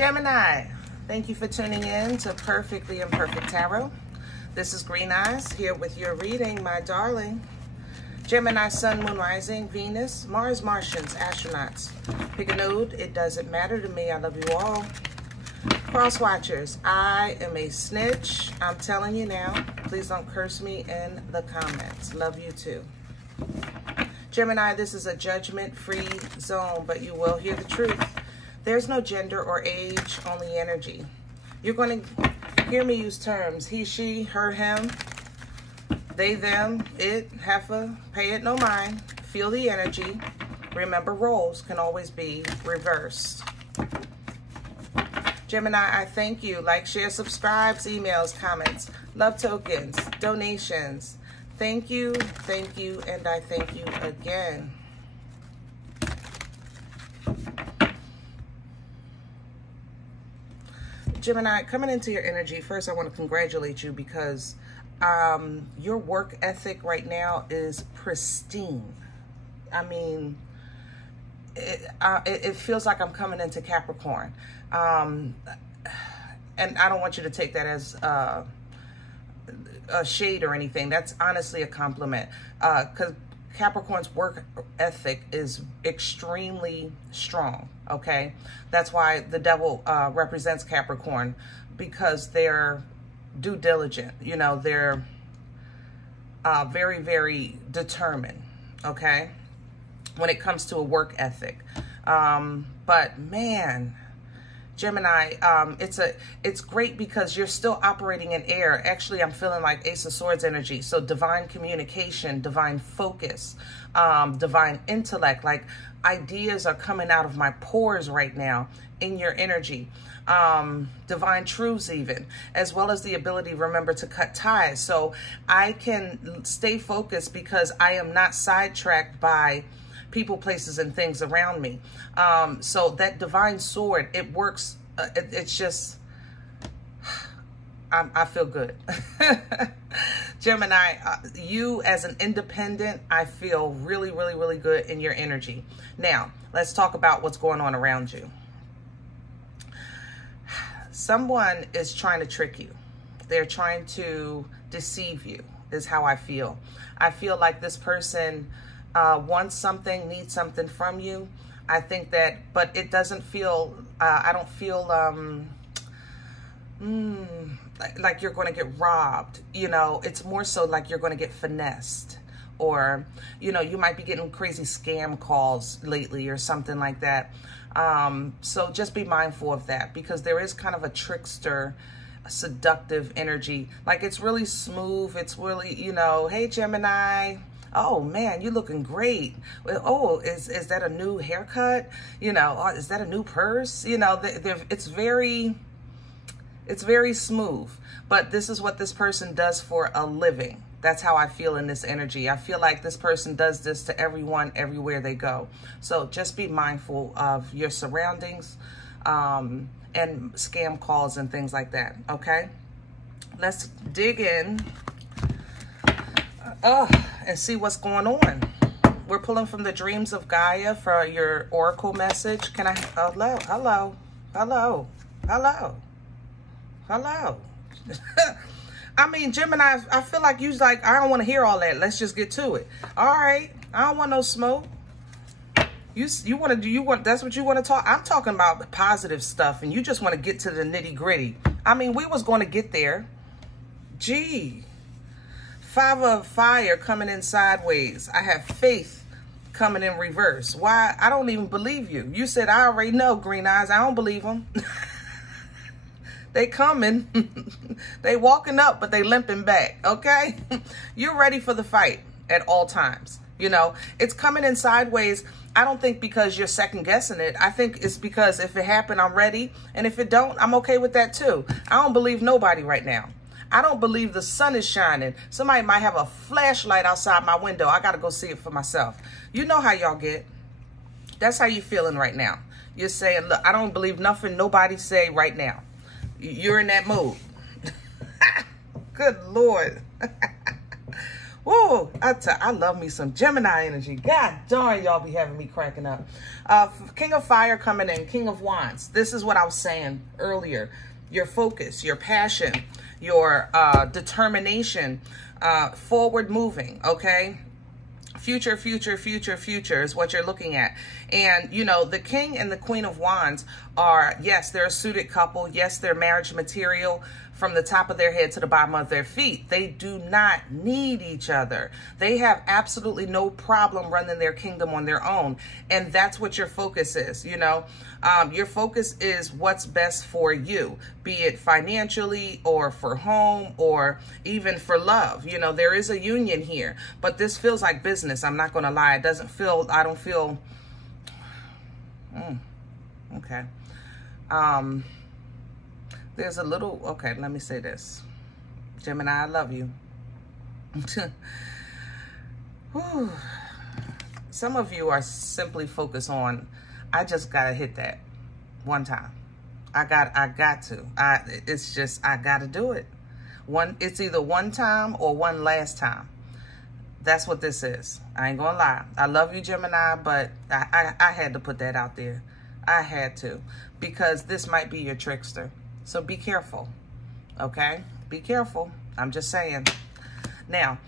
Gemini, thank you for tuning in to Perfectly Imperfect Tarot. This is Green Eyes here with your reading, my darling. Gemini, Sun, Moon, Rising, Venus, Mars, Martians, astronauts. Pick a node. It doesn't matter to me. I love you all. Cross watchers, I am a snitch. I'm telling you now. Please don't curse me in the comments. Love you too. Gemini, this is a judgment-free zone, but you will hear the truth. There's no gender or age, only energy. You're going to hear me use terms he, she, her, him, they, them, it, heifer, pay it no mind. Feel the energy. Remember, roles can always be reversed. Gemini, I thank you. Like, share, subscribes, emails, comments, love tokens, donations. Thank you, and I thank you again. Gemini, coming into your energy, first I want to congratulate you because your work ethic right now is pristine. I mean, it feels like I'm coming into Capricorn. And I don't want you to take that as a shade or anything. That's honestly a compliment, because Capricorn's work ethic is extremely strong, okay? That's why the devil represents Capricorn, because they're due diligent. You know, they're very, very determined, okay, when it comes to a work ethic. But man, Gemini, it's great because you're still operating in air. Actually, I'm feeling like Ace of Swords energy. So divine communication, divine focus, divine intellect, like ideas are coming out of my pores right now in your energy. Divine truths even, as well as the ability, remember, to cut ties. So I can stay focused because I am not sidetracked by people, places, and things around me. So that divine sword, it works. It's just, I feel good. Gemini, you as an independent, I feel really, really, really good in your energy. Now, let's talk about what's going on around you. Someone is trying to trick you. They're trying to deceive you, is how I feel. I feel like this person wants something, needs something from you. I think that, but it doesn't feel, I don't feel like you're going to get robbed. You know, it's more so like you're going to get finessed, or, you know, you might be getting crazy scam calls lately or something like that. So just be mindful of that, because there is kind of a trickster, a seductive energy. Like, it's really smooth. It's really, you know, hey, Gemini, oh man, you're looking great. Oh, is that a new haircut? You know, is that a new purse? You know, it's very smooth. But this is what this person does for a living. That's how I feel in this energy. I feel like this person does this to everyone, everywhere they go. So just be mindful of your surroundings, and scam calls and things like that, okay? Let's dig in and see what's going on. We're pulling from the Dreams of Gaia for your oracle message. Can I, hello, hello, hello, hello, hello. I mean, Gemini, I feel like you're like, I don't want to hear all that. Let's just get to it. All right. I don't want no smoke. You want, that's what you want to talk. I'm talking about positive stuff, and you just want to get to the nitty gritty. I mean, we was going to get there. Gee. 5 of Fire coming in sideways. I have Faith coming in reverse. Why? I don't even believe you. You said, I already know, Green Eyes. I don't believe them. They coming. They walking up, but they limping back, okay? You're ready for the fight at all times. You know, it's coming in sideways. I don't think because you're second guessing it. I think it's because if it happened, I'm ready. And if it don't, I'm okay with that too. I don't believe nobody right now. I don't believe the sun is shining. Somebody might have a flashlight outside my window. I got to go see it for myself. You know how y'all get. That's how you feeling right now. You're saying, look, I don't believe nothing nobody say right now. You're in that mood. Good Lord. Woo, I love me some Gemini energy. God darn, y'all be having me cracking up. King of Fire coming in, King of Wands. This is what I was saying earlier. Your focus, your passion, your determination, forward moving, okay? Future, future, future, future is what you're looking at. And, you know, the King and the Queen of Wands are, yes, they're a suited couple. Yes, they're marriage material from the top of their head to the bottom of their feet. They do not need each other. They have absolutely no problem running their kingdom on their own. And that's what your focus is, you know. Your focus is what's best for you, be it financially or for home or even for love. You know, there is a union here, but this feels like business. I'm not going to lie. It doesn't feel, I don't feel, okay. There's a little, okay, let me say this. Gemini, I love you. Some of you are simply focused on, I just got to hit that one time. I got to. It's just, I got to do it. It's either one time or one last time. That's what this is. I ain't going to lie. I love you, Gemini, but I had to put that out there. I had to, because this might be your trickster. So be careful, okay? Be careful. I'm just saying. Now,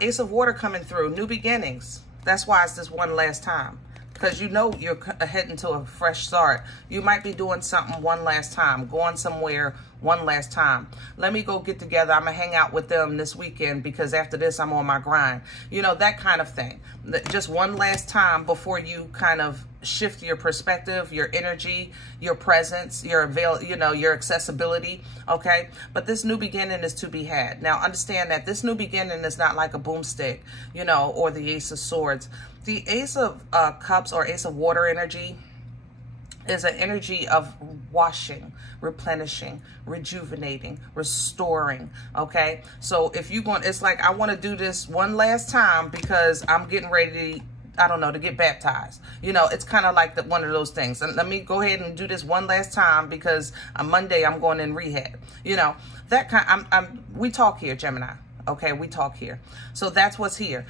Ace of Water coming through, new beginnings. That's why it's this one last time, because you know you're heading to a fresh start. You might be doing something one last time, going somewhere one last time. Let me go get together. I'm going to hang out with them this weekend because after this, I'm on my grind. You know, that kind of thing. Just one last time before you kind of shift your perspective, your energy, your presence, your your accessibility, okay? But this new beginning is to be had. Now, understand that this new beginning is not like a boomstick, you know, or the Ace of Swords. The Ace of Cups or Ace of Water energy is an energy of washing, replenishing, rejuvenating, restoring, okay? So if you're going, it's like, I want to do this one last time because I'm getting ready to, I don't know, to get baptized. You know, it's kind of like one of those things. And let me go ahead and do this one last time because on Monday I'm going in rehab. You know, that kind, we talk here, Gemini. Okay, we talk here. So that's what's here.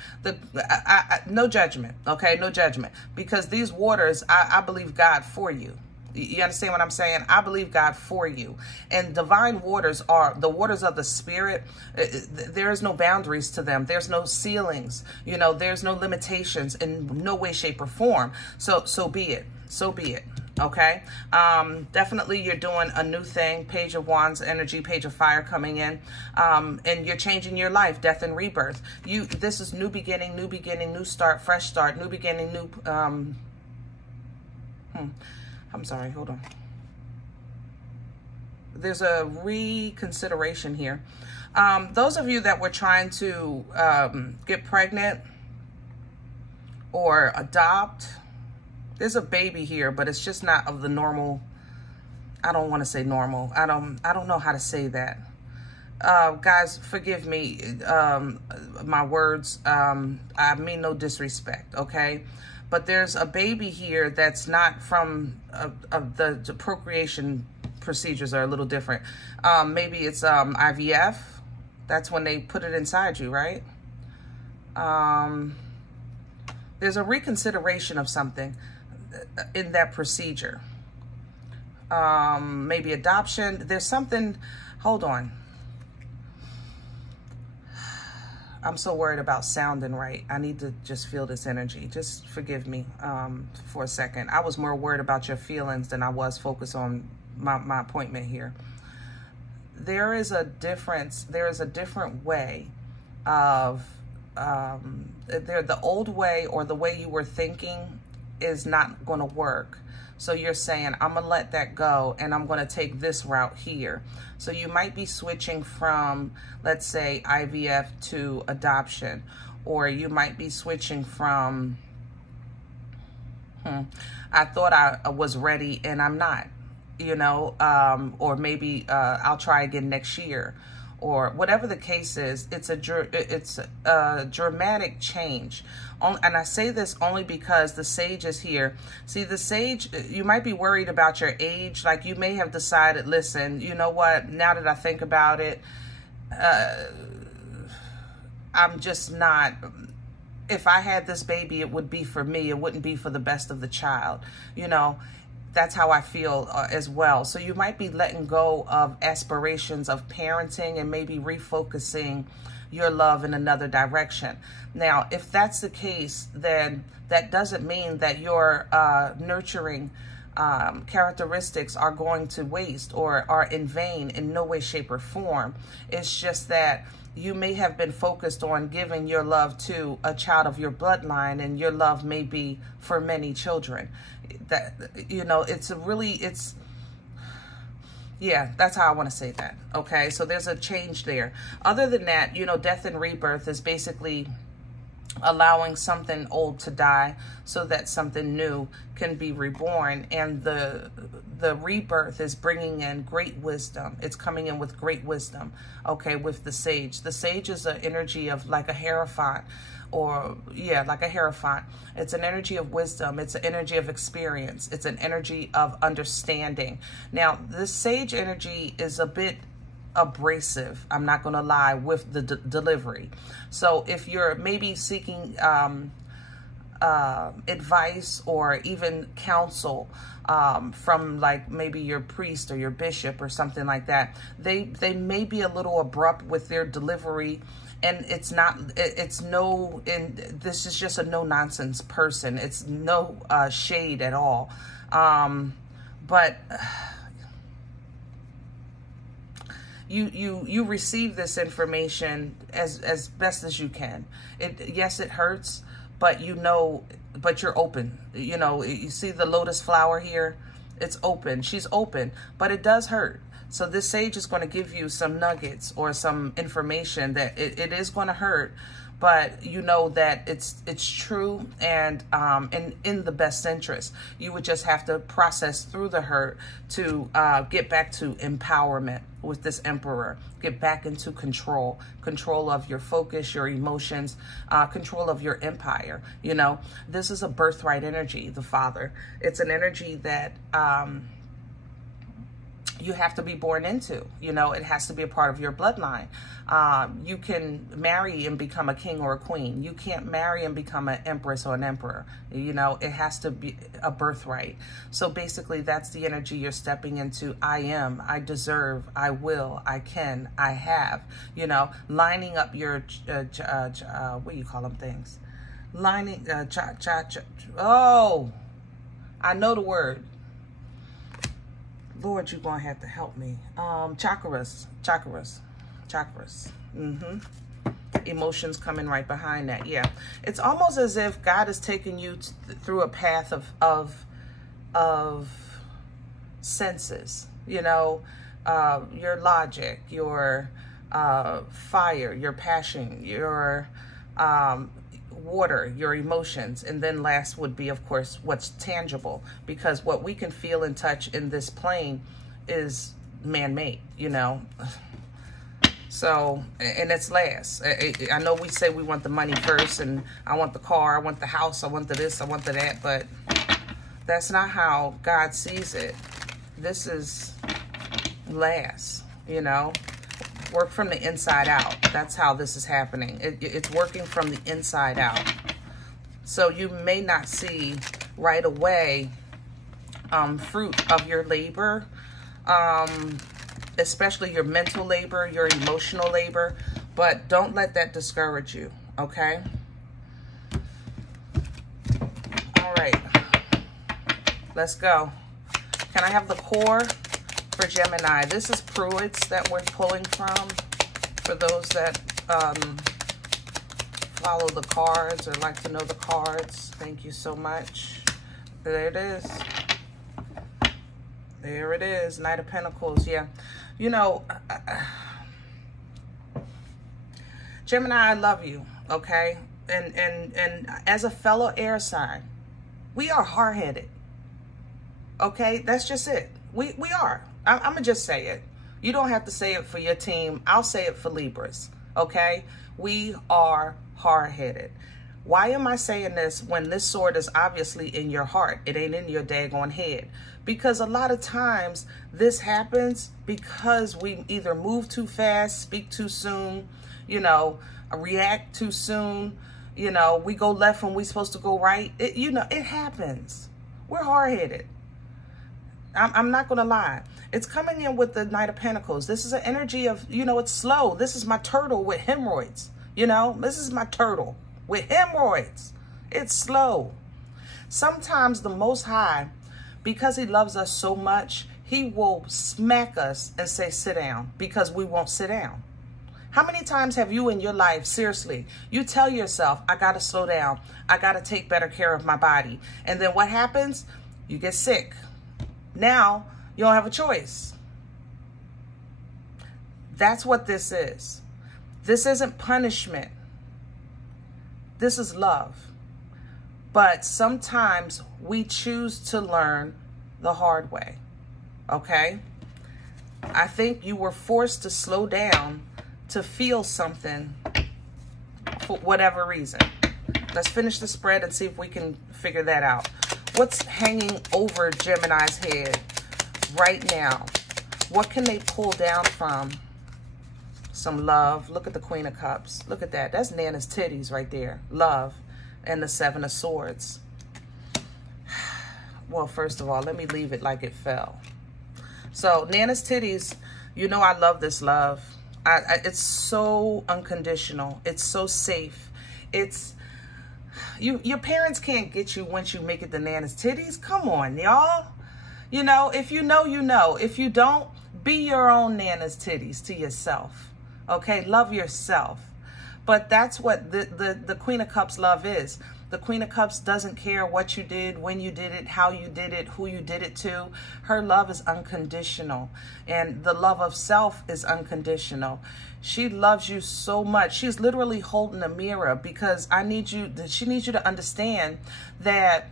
No judgment, okay? No judgment. Because these waters, I believe God for you. You understand what I'm saying? I believe God for you. And divine waters are the waters of the spirit. There is no boundaries to them. There's no ceilings. You know, there's no limitations in no way, shape, or form. So be it. So be it. Okay. Definitely you're doing a new thing. Page of Wands energy, Page of Fire coming in. And you're changing your life, death and rebirth. This is new beginning, new start, fresh start, new beginning, new, I'm sorry, hold on. There's a reconsideration here. Those of you that were trying to get pregnant or adopt, there's a baby here, but it's just not of the normal. I don't want to say normal. I don't know how to say that. Guys, forgive me, my words. I mean no disrespect, okay? But there's a baby here that's not from the procreation procedures are a little different. Maybe it's IVF. That's when they put it inside you, right? There's a reconsideration of something in that procedure. Maybe adoption. There's something. Hold on. I'm so worried about sounding right. I need to just feel this energy. Just forgive me for a second. I was more worried about your feelings than I was focused on my appointment here. There is a difference. There is a different way of, the old way or the way you were thinking is not going to work. So you're saying, I'm going to let that go and I'm going to take this route here. So you might be switching from, let's say, IVF to adoption, or you might be switching from, I thought I was ready and I'm not, you know, or maybe I'll try again next year, or whatever the case is. It's a dramatic change. And I say this only because the Sage is here. See, the Sage, you might be worried about your age. Like you may have decided, listen, you know what, now that I think about it, I'm just not, if I had this baby, it would be for me. It wouldn't be for the best of the child. You know, that's how I feel as well. So you might be letting go of aspirations of parenting and maybe refocusing your love in another direction. Now, if that's the case, then that doesn't mean that your nurturing characteristics are going to waste or are in vain in no way, shape, or form. It's just that you may have been focused on giving your love to a child of your bloodline, and your love may be for many children. That, you know, yeah, that's how I want to say that. Okay, so there's a change there. Other than that, you know, death and rebirth is basically allowing something old to die so that something new can be reborn. And the rebirth is bringing in great wisdom. It's coming in with great wisdom, okay, with the sage. The sage is an energy of like a hierophant, or yeah, like a hierophant. It's an energy of wisdom. It's an energy of experience. It's an energy of understanding. Now, this sage energy is a bit abrasive, I'm not going to lie, with the delivery. So if you're maybe seeking advice or even counsel from like maybe your priest or your bishop or something like that, they may be a little abrupt with their delivery. And this is just a no-nonsense person. It's no shade at all. But you receive this information as best as you can. Yes, it hurts, but but you're open. You know, you see the lotus flower here? It's open. She's open, but it does hurt. So this sage is going to give you some nuggets or some information that it is going to hurt, but you know that it's true and in the best interest. You would just have to process through the hurt to get back to empowerment with this Emperor. Get back into control of your focus, your emotions, control of your empire. You know, this is a birthright energy, the Father. It's an energy that you have to be born into. You know, it has to be a part of your bloodline. You can marry and become a king or a queen. You can't marry and become an empress or an emperor. You know, it has to be a birthright. So basically, that's the energy you're stepping into. I am, I deserve, I will, I can, I have. You know, lining up your, what do you call them things? Lining, oh, I know the word. Lord, you're going to have to help me. Chakras. Emotions coming right behind that. Yeah. It's almost as if God is taking you through a path of senses. You know, your logic, your fire, your passion, your water, your emotions, and then last would be, of course, what's tangible, because what we can feel and touch in this plane is man-made, you know. So, and it's last. I know we say we want the money first, and I want the car, I want the house, I want the this, I want the that, but that's not how God sees it. This is last, you know. Work from the inside out. That's how this is happening. It's working from the inside out. So you may not see right away fruit of your labor, especially your mental labor, your emotional labor, but don't let that discourage you, okay? All right, let's go. Can I have the core for Gemini? This is Pruitt's that we're pulling from, for those that follow the cards or like to know the cards. Thank you so much. There it is. There it is. Knight of Pentacles. Yeah. You know, Gemini, I love you, okay? And as a fellow air sign, we are hard-headed, okay? That's just it. We are. I'm going to just say it. You don't have to say it for your team. I'll say it for Libras, okay? We are hard-headed. Why am I saying this when this sword is obviously in your heart? It ain't in your daggone head. Because a lot of times this happens because we either move too fast, speak too soon, you know, react too soon. You know, we go left when we're supposed to go right. You know, it happens. We're hard-headed. I'm not going to lie. It's coming in with the Knight of Pentacles. This is an energy of, you know, it's slow. This is my turtle with hemorrhoids. You know, this is my turtle with hemorrhoids. It's slow. Sometimes the Most High, because he loves us so much, he will smack us and say, sit down, because we won't sit down. How many times have you in your life, seriously, you tell yourself, I got to slow down. I got to take better care of my body. And then what happens? You get sick. Now, you don't have a choice. That's what this is. This isn't punishment. This is love. But sometimes we choose to learn the hard way. Okay? I think you were forced to slow down to feel something for whatever reason. Let's finish the spread and see if we can figure that out. What's hanging over Gemini's head right now? What can they pull down from? Some love. Look at the Queen of Cups. Look at that. That's Nana's titties right there. Love. And the Seven of Swords. Well, first of all, let me leave it like it fell. So, Nana's titties, you know I love this love. It's so unconditional. It's so safe. It's... Your parents can't get you once you make it to Nana's titties. Come on, y'all. You know, if you know, you know. If you don't, be your own Nana's titties to yourself. Okay? Love yourself. But that's what the Queen of Cups love is. The Queen of Cups doesn't care what you did, when you did it, how you did it, who you did it to. Her love is unconditional. And the love of self is unconditional. She loves you so much. She's literally holding a mirror because she needs you to understand that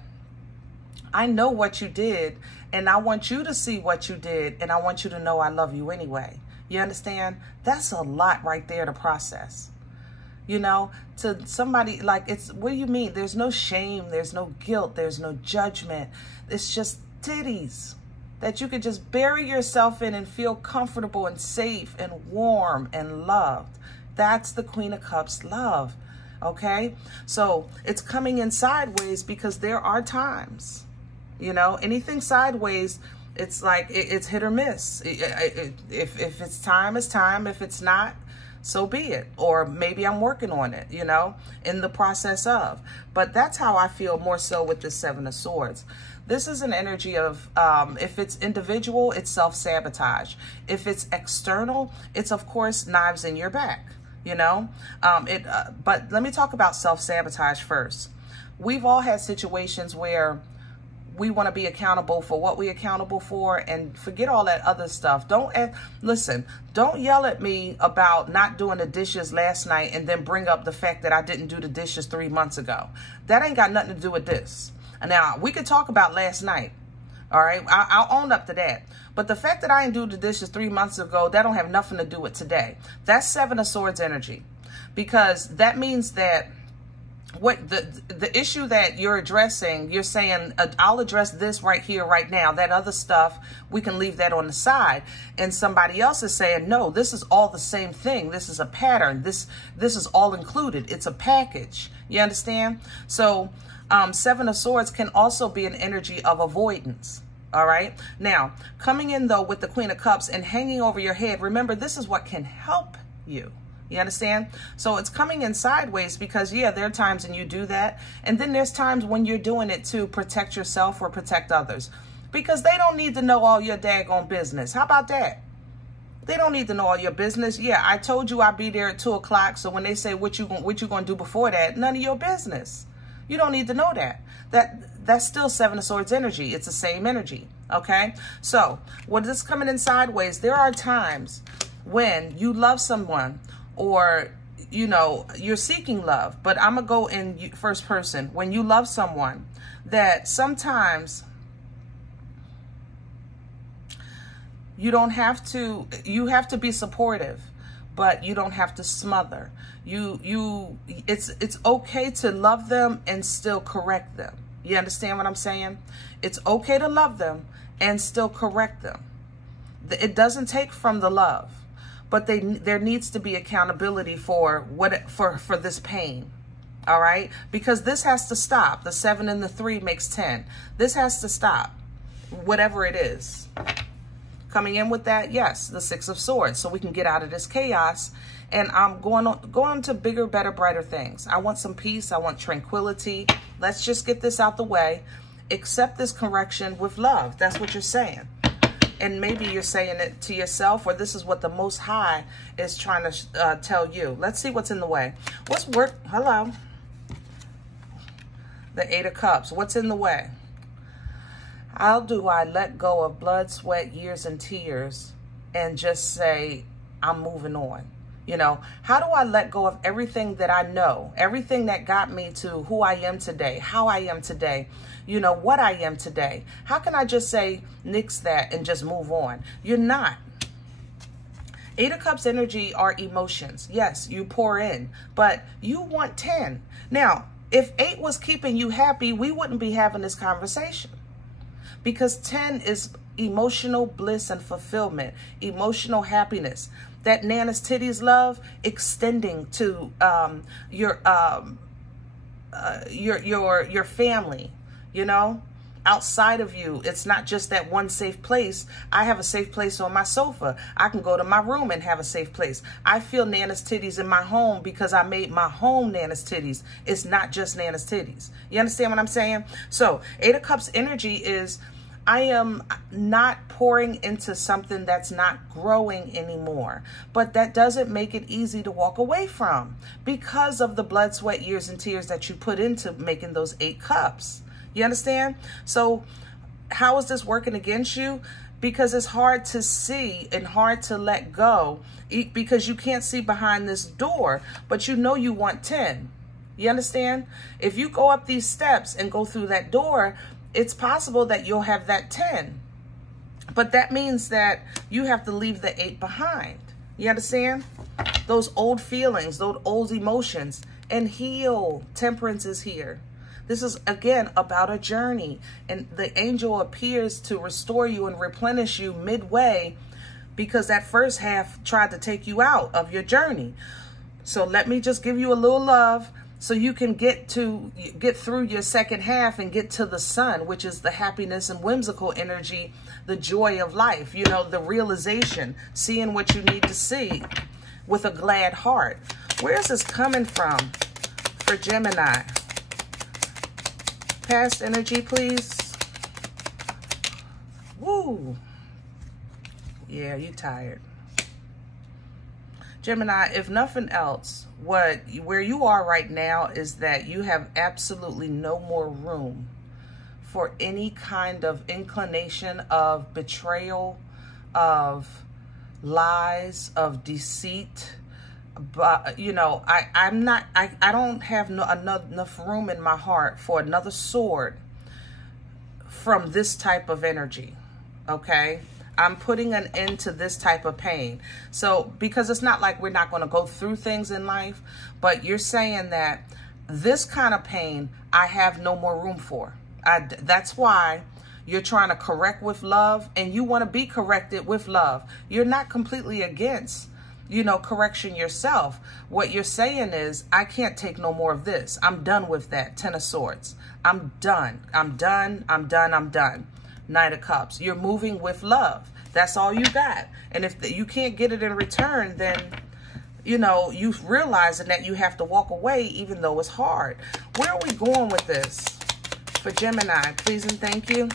I know what you did and I want you to see what you did and I want you to know I love you anyway. You understand? That's a lot right there to process. You know, to somebody like, what do you mean? There's no shame. There's no guilt. There's no judgment. It's just titties that you could just bury yourself in and feel comfortable and safe and warm and loved. That's the Queen of Cups love. Okay. So it's coming in sideways because there are times, you know, anything sideways, it's like, it's hit or miss. If it's time, it's time. If it's not, so be it. Or maybe I'm working on it, you know, in the process of. But that's how I feel more so with the Seven of Swords. This is an energy of, if it's individual, it's self-sabotage. If it's external, it's, of course, knives in your back, you know. But let me talk about self-sabotage first. We've all had situations where we want to be accountable for what we're accountable for and forget all that other stuff. Listen, don't yell at me about not doing the dishes last night and then bring up the fact that I didn't do the dishes 3 months ago. That ain't got nothing to do with this. Now, we could talk about last night. All right, I'll own up to that. But the fact that I didn't do the dishes 3 months ago, that don't have nothing to do with today. That's Seven of Swords energy. Because that means that what the issue that you're addressing, you're saying, I'll address this right here, right now. That other stuff, we can leave that on the side. And somebody else is saying, no, this is all the same thing. This is a pattern. This is all included. It's a package. You understand? So Seven of Swords can also be an energy of avoidance. All right. Now, coming in, though, with the Queen of Cups and hanging over your head, remember, this is what can help you. You understand? So it's coming in sideways because, yeah, there are times when you do that. And then there's times when you're doing it to protect yourself or protect others. Because they don't need to know all your daggone business. How about that? They don't need to know all your business. Yeah, I told you I'd be there at 2 o'clock. So when they say what you going to do before that, none of your business. You don't need to know that. That's still Seven of Swords energy. It's the same energy. Okay? So when this is coming in sideways, there are times when you love someone, or, you know, you're seeking love, but I'm going to go in first person. When you love someone, that sometimes you have to be supportive, but you don't have to smother. It's okay to love them and still correct them. You understand what I'm saying? It's okay to love them and still correct them. It doesn't take from the love. but there needs to be accountability for for this pain. All right, because this has to stop. The 7 and the 3 makes 10. This has to stop, whatever it is. Coming in with that, yes, the 6 of Swords, so we can get out of this chaos. And I'm going on to bigger, better, brighter things. I want some peace. I want tranquility. Let's just get this out the way. Accept this correction with love. That's what you're saying. And maybe you're saying it to yourself, or this is what the Most High is trying to tell you. Let's see what's in the way. What's work? Hello. The 8 of Cups. What's in the way? How do I let go of blood, sweat, years, and tears and just say, I'm moving on? You know, how do I let go of everything that I know, everything that got me to who I am today, how I am today, you know, what I am today? How can I just say, nix that and just move on? You're not. 8 of Cups energy are emotions. Yes, you pour in, but you want 10. Now, if 8 was keeping you happy, we wouldn't be having this conversation, because 10 is emotional bliss and fulfillment, emotional happiness. That Nana's titties love extending to your family, you know, outside of you. It's not just that one safe place. I have a safe place on my sofa. I can go to my room and have a safe place. I feel Nana's titties in my home because I made my home Nana's titties. It's not just Nana's titties. You understand what I'm saying? So 8 of Cups energy is, I am not pouring into something that's not growing anymore. But that doesn't make it easy to walk away from, because of the blood, sweat, years, and tears that you put into making those 8 cups. You understand? So how is this working against you? Because it's hard to see and hard to let go, because you can't see behind this door, but you know you want 10. You understand? If you go up these steps and go through that door, it's possible that you'll have that 10. But that means that you have to leave the 8 behind. You understand? Those old feelings, those old emotions, and heal. Temperance is here. This is, again, about a journey. And the angel appears to restore you and replenish you midway, because that first half tried to take you out of your journey. So let me just give you a little love, so you can get through your second half and get to the sun, which is the happiness and whimsical energy, the joy of life, you know, the realization, seeing what you need to see with a glad heart. Where is this coming from for Gemini? Past energy, please. Woo. Yeah, you tired. Gemini, if nothing else, where you are right now is that you have absolutely no more room for any kind of inclination of betrayal, of lies, of deceit. But you know, I don't have enough room in my heart for another sword from this type of energy. Okay, I'm putting an end to this type of pain. So, because it's not like we're not going to go through things in life, but you're saying that this kind of pain, I have no more room for. That's why you're trying to correct with love, and you want to be corrected with love. You're not completely against, you know, correction yourself. What you're saying is, I can't take no more of this. I'm done with that. 10 of Swords. I'm done. I'm done. I'm done. I'm done. Knight of Cups. You're moving with love. That's all you got. And if you can't get it in return, then, you know, you realizing that you have to walk away, even though it's hard. Where are we going with this for Gemini? Please and thank you.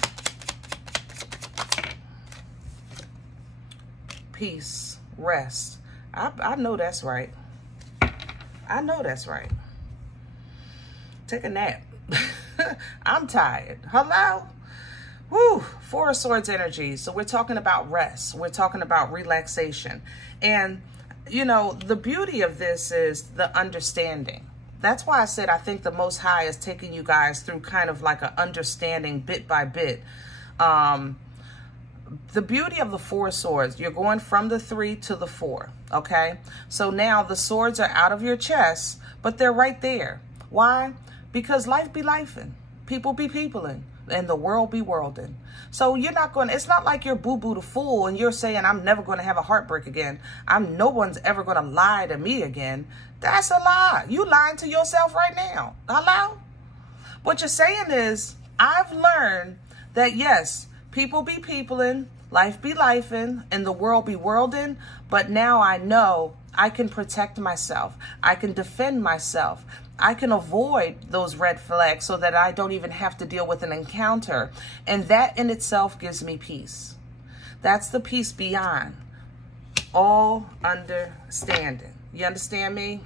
Peace. Rest. I know that's right. I know that's right. Take a nap. I'm tired. Hello? Woo, 4 of Swords energy. So we're talking about rest. We're talking about relaxation. And, you know, the beauty of this is the understanding. That's why I said I think the Most High is taking you guys through kind of like an understanding bit by bit. The beauty of the 4 of Swords, you're going from the 3 to the 4, okay? So now the swords are out of your chest, but they're right there. Why? Because life be lifing. People be peopling. and the world be worlding. So you're not going to, it's not like you're boo-boo the fool and you're saying, I'm never going to have a heartbreak again. No one's ever going to lie to me again. That's a lie. You lying to yourself right now. Hello? What you're saying is, I've learned that yes, people be peopling, life be lifing, and the world be worlding. But now I know I can protect myself. I can defend myself. I can avoid those red flags so that I don't even have to deal with an encounter. And that in itself gives me peace. That's the peace beyond all understanding. You understand me?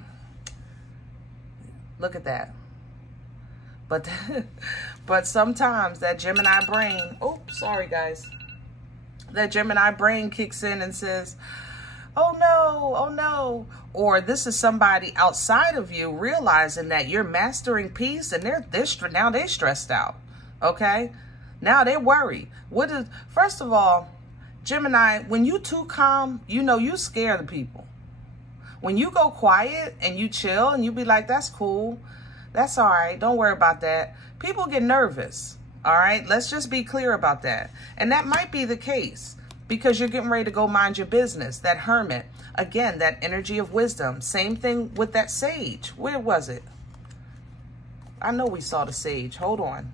Look at that. But sometimes that Gemini brain, oh, sorry guys. That Gemini brain kicks in and says, oh no. Or this is somebody outside of you realizing that you're mastering peace and now they're stressed out. Okay? Now they're worried. First of all, Gemini, when you too calm, you know you scare the people. When you go quiet and you chill and you be like, that's cool. That's all right. Don't worry about that. People get nervous. All right? Let's just be clear about that. And that might be the case because you're getting ready to go mind your business. That Hermit, again, that energy of wisdom. Same thing with that Sage. Where was it? I know we saw the Sage. Hold on.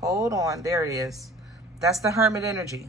Hold on. There it is. That's the Hermit energy.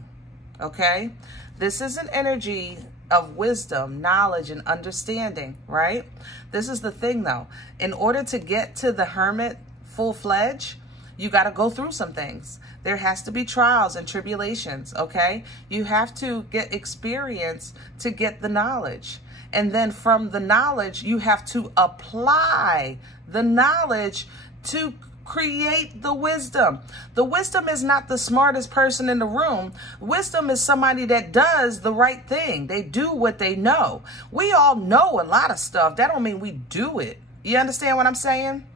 Okay? This is an energy of wisdom, knowledge, and understanding, right? This is the thing, though. In order to get to the Hermit full-fledged, you got to go through some things. There has to be trials and tribulations, okay? You have to get experience to get the knowledge. And then from the knowledge, you have to apply the knowledge to create the wisdom. The wisdom is not the smartest person in the room. Wisdom is somebody that does the right thing. They do what they know. We all know a lot of stuff. That don't mean we do it. You understand what I'm saying?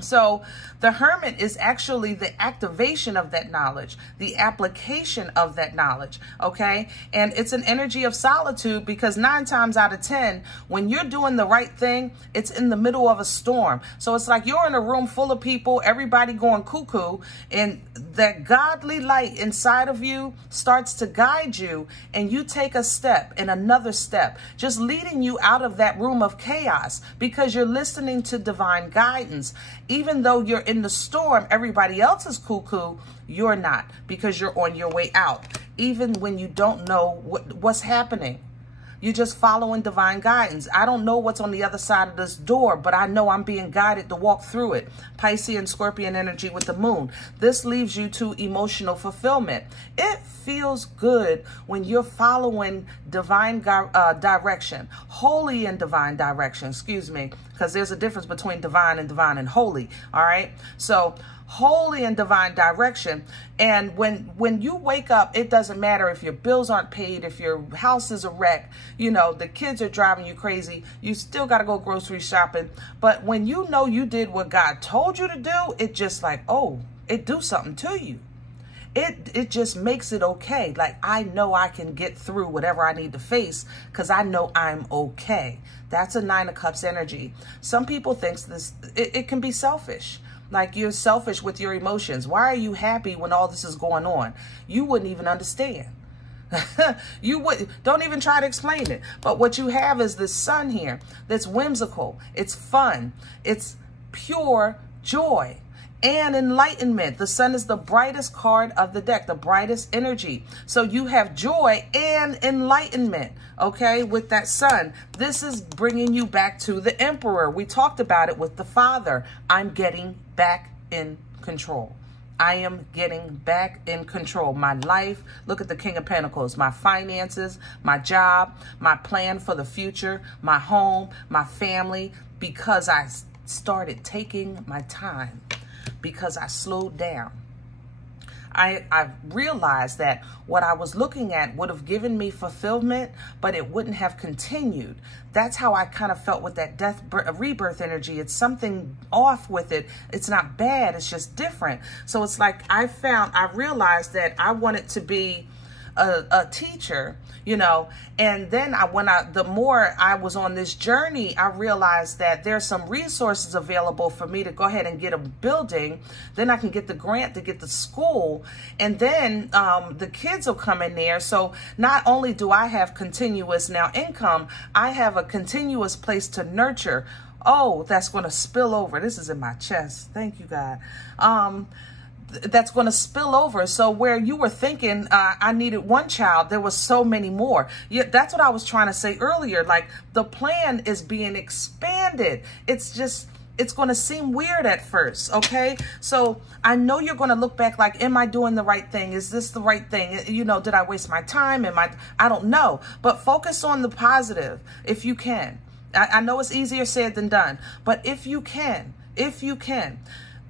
So the Hermit is actually the activation of that knowledge, the application of that knowledge, okay? And it's an energy of solitude because 9 times out of 10, when you're doing the right thing, it's in the middle of a storm. So it's like you're in a room full of people, everybody going cuckoo, and that godly light inside of you starts to guide you, and you take a step and another step, just leading you out of that room of chaos because you're listening to divine guidance. Even though you're in the storm, everybody else is cuckoo, you're not, because you're on your way out. Even when you don't know what's happening, you're just following divine guidance. I don't know what's on the other side of this door, but I know I'm being guided to walk through it. Pisces and Scorpion energy with the moon. This leaves you to emotional fulfillment. It feels good when you're following divine direction, holy and divine direction, excuse me, because there's a difference between divine and holy, all right? So holy and divine direction. And when you wake up, it doesn't matter if your bills aren't paid, if your house is a wreck, you know, the kids are driving you crazy, you still got to go grocery shopping. But when you know you did what God told you to do, it just like, oh, it do something to you. It just makes it okay. Like, I know I can get through whatever I need to face because I know I'm okay. That's a 9 of Cups energy. Some people think it can be selfish. Like, you're selfish with your emotions. Why are you happy when all this is going on? You wouldn't even understand. Don't even try to explain it. But what you have is this sun here that's whimsical. It's fun. It's pure joy and enlightenment. The sun is the brightest card of the deck, the brightest energy. So you have joy and enlightenment, okay, with that sun. This is bringing you back to the Emperor. We talked about it with the Father. I'm getting back in control. I am getting back in control. My life, look at the King of Pentacles, my finances, my job, my plan for the future, my home, my family, because I started taking my time, because I slowed down. I realized that what I was looking at would have given me fulfillment, but it wouldn't have continued. That's how I kind of felt with that death, rebirth energy. It's something off with it. It's not bad. It's just different. So it's like I realized that I wanted to be a teacher, you know. And then the more I was on this journey, I realized that there's some resources available for me to go ahead and get a building. Then I can get the grant to get the school, and then the kids will come in there. So not only do I have continuous now income, I have a continuous place to nurture. Oh, that's going to spill over. This is in my chest. Thank you, God. That's going to spill over. So where you were thinking I needed one child, there was so many more. Yeah, that's what I was trying to say earlier. Like, the plan is being expanded. It's going to seem weird at first, okay? So I know you're going to look back like, am I doing the right thing? Is this the right thing? You know, did I waste my time? I don't know. But focus on the positive if you can. I know it's easier said than done, but if you can,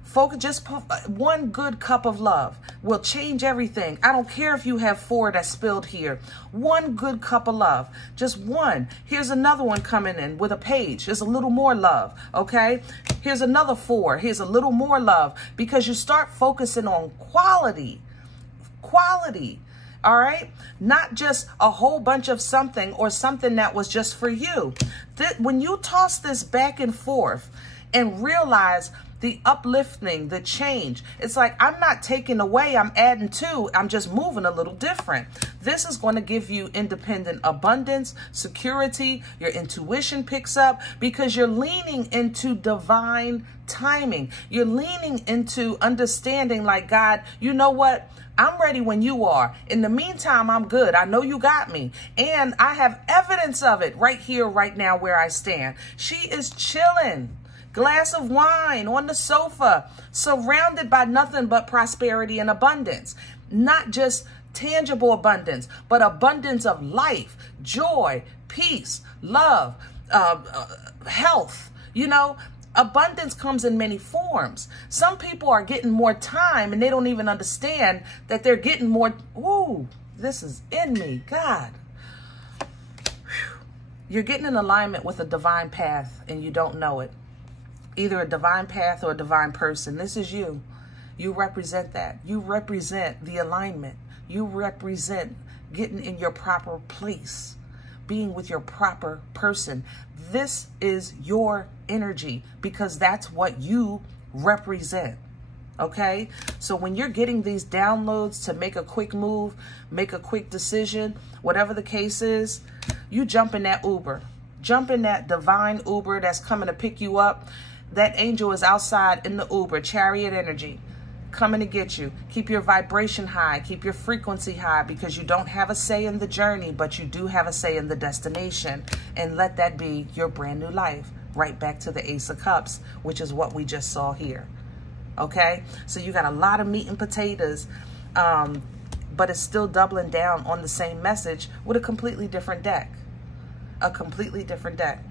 focus, just put one good cup of love will change everything. I don't care if you have 4 that spilled here. One good cup of love, just one. Here's another one coming in with a page. There's a little more love, okay? Here's another 4. Here's a little more love, because you start focusing on quality. All right? Not just a whole bunch of something or something that was just for you. When you toss this back and forth and realize the uplifting, the change, it's like, I'm not taking away, I'm adding to, I'm just moving a little different. This is going to give you independent abundance, security, your intuition picks up, because you're leaning into divine timing. You're leaning into understanding, like, God, you know what? I'm ready when you are. In the meantime, I'm good. I know you got me. And I have evidence of it right here, right now, where I stand. She is chilling. Glass of wine on the sofa, surrounded by nothing but prosperity and abundance. Not just tangible abundance, but abundance of life, joy, peace, love, health, you know. Abundance comes in many forms. Some people are getting more time and they don't even understand that they're getting more. Ooh, this is in me, God. You're getting in alignment with a divine path and you don't know it. Either a divine path or a divine person. This is you. You represent that. You represent the alignment. You represent getting in your proper place, being with your proper person. This is your energy, because that's what you represent. Okay? So when you're getting these downloads to make a quick move, make a quick decision, whatever the case is, you jump in that Uber. Jump in that divine Uber that's coming to pick you up. That angel is outside in the Uber, chariot energy, coming to get you. Keep your vibration high. Keep your frequency high, because you don't have a say in the journey, but you do have a say in the destination. And let that be your brand new life. Right back to the Ace of Cups, which is what we just saw here. Okay? So you got a lot of meat and potatoes, but it's still doubling down on the same message with a completely different deck. A completely different deck.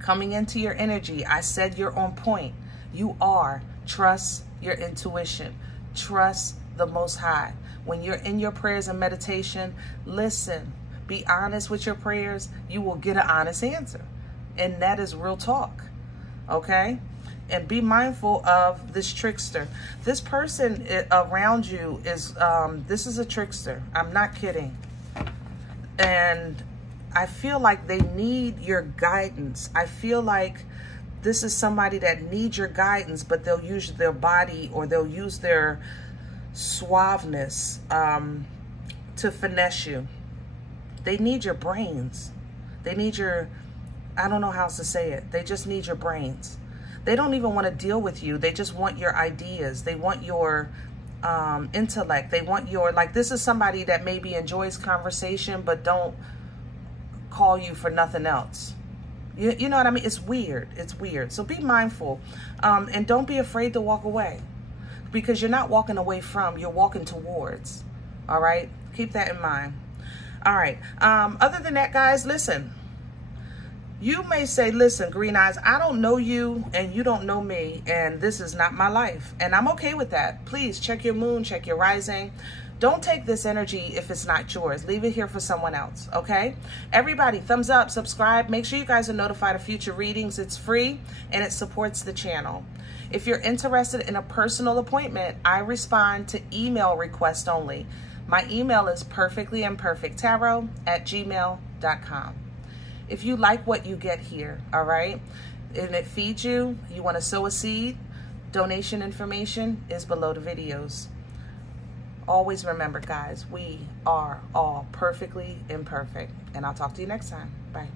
Coming into your energy, I said you're on point. You are. Trust your intuition. Trust the Most High. When you're in your prayers and meditation, listen. Be honest with your prayers. You will get an honest answer. And that is real talk. Okay? And be mindful of this trickster. This person around you is, this is a trickster. I'm not kidding. And I feel like they need your guidance. I feel like this is somebody that needs your guidance, but they'll use their body or they'll use their suaveness to finesse you. They need your brains. They need your, I don't know how else to say it. They just need your brains. They don't even want to deal with you. They just want your ideas. They want your intellect. They want your, like, this is somebody that maybe enjoys conversation, but don't call you for nothing else. You know what I mean? It's weird. It's weird. So be mindful. And don't be afraid to walk away, because you're not walking away from, you're walking towards. All right? Keep that in mind. All right. Other than that, guys, listen. You may say, listen, Green Eyes, I don't know you and you don't know me, and this is not my life. And I'm okay with that. Please check your moon, check your rising. Don't take this energy if it's not yours. Leave it here for someone else, okay? Everybody, thumbs up, subscribe. Make sure you guys are notified of future readings. It's free and it supports the channel. If you're interested in a personal appointment, I respond to email requests only. My email is perfectlyimperfecttarot@gmail.com. If you like what you get here, all right, and it feeds you, you want to sow a seed, donation information is below the videos. Always remember, guys, we are all perfectly imperfect. And I'll talk to you next time. Bye.